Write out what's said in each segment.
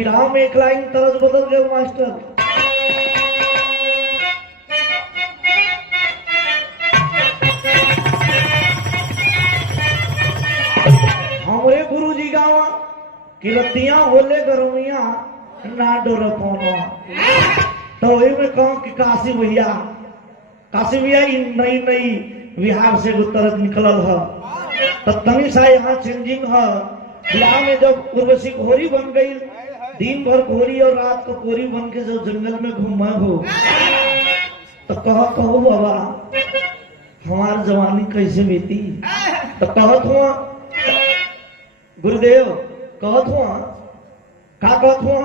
विराह में एक लाइन तरस बदल गए मास्टर। हमारे गुरु जी गावा कि रतियां होले गरमिया ना डर पौना। तो वही में कहूं कि काशी भैया नई नई बिहार से तरफ निकलल है तो तनी सा यहाँ चेंजिंग है। बिहार में जब उर्वशी घोड़ी बन गई, दिन भर घोड़ी और रात को कोरी बन के जब जंगल में घूमा हो तो कहो बाबा हमारी जवानी कैसे बीती। तो कहत हुआ गुरुदेव, कहत हुआ का कहत हुआ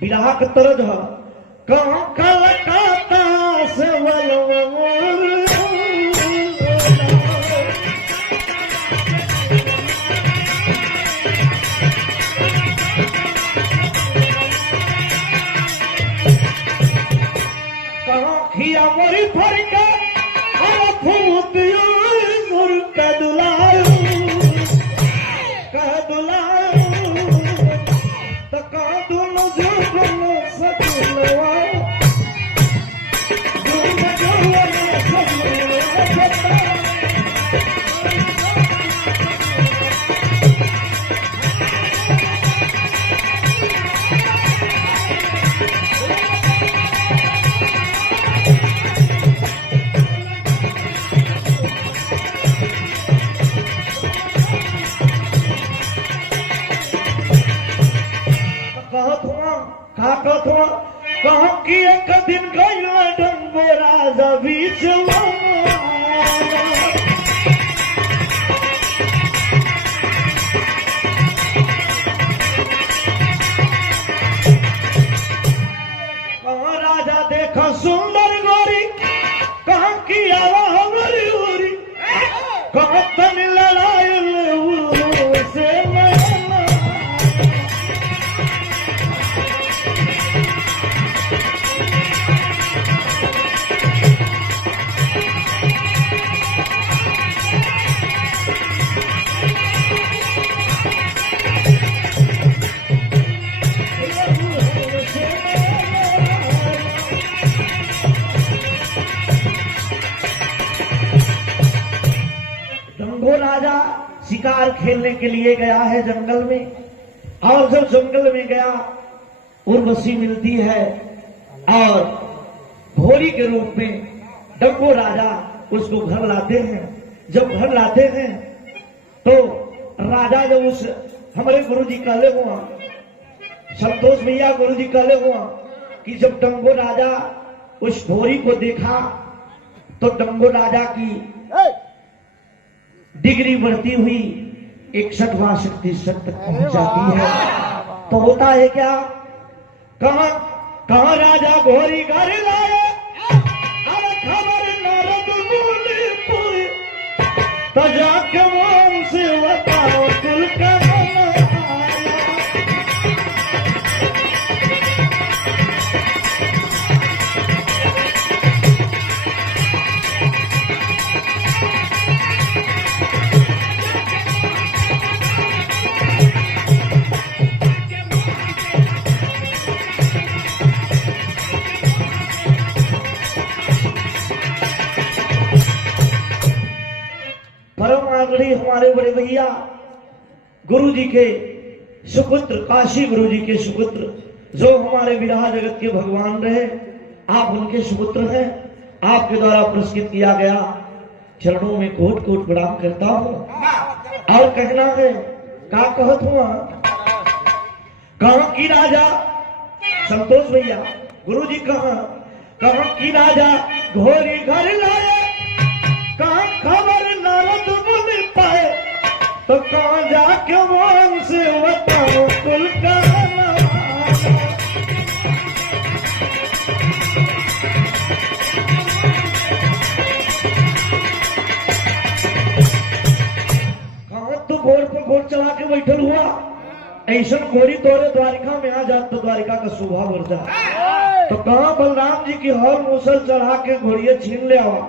बिरहा के तरज है कहाँ कलकत्ता से खिया मोरी फरका और फूतियो मुर कदुलायो तो कादुन जो न सकलवा कहाँ की एक दिन गया डंगो राजा बीच कहाँ राजा देखा सुंदर गोरी, कहाँ की आवा हमारी उरी, कहाँ तन लड़ाई से राजा शिकार खेलने के लिए गया है जंगल में, और जब जंगल में गया उर्वशी मिलती है और घोड़ी के रूप में डंगो राजा उसको घर लाते हैं। जब घर लाते हैं तो राजा जब उस हमारे गुरुजी कहले हुआ, संतोष भैया गुरुजी कहले हुआ कि जब डंगो राजा उस घोड़ी को देखा तो डंगो राजा की डिग्री बढ़ती हुई 61-62 तक पहुंच जाती है। तो होता है क्या, कहां राजा घोड़ी घर लाए, अब खबर नारद मुनि पुर, तो जाके मन से बताओ कुल का हमारे बड़े भैया गुरु जी के सुपुत्र, काशी गुरु जी के सुपुत्र, जो हमारे विरहा जगत के भगवान रहे, आप उनके सुपुत्र हैं। आपके द्वारा पुरस्कृत किया गया, चरणों में कोट कोट प्रणाम करता हूं। और कहना है का कहत हुआ, कहां की राजा संतोष भैया गुरु जी कहां की राजा घोड़ी घर लाए, कहां खबर नारद मुनि पाए, तो कहां जाके मन से बताओ कुल का कहां तो घोड़ पर घोड़ चला के बैठल हुआ, ऐसा घोड़ी तोरे द्वारिका में आ जात तो द्वारिका का शोभा बढ़ जा। तो कहां बलराम जी की हौल मूसल चढ़ा के घोड़िए छीन ले आवा,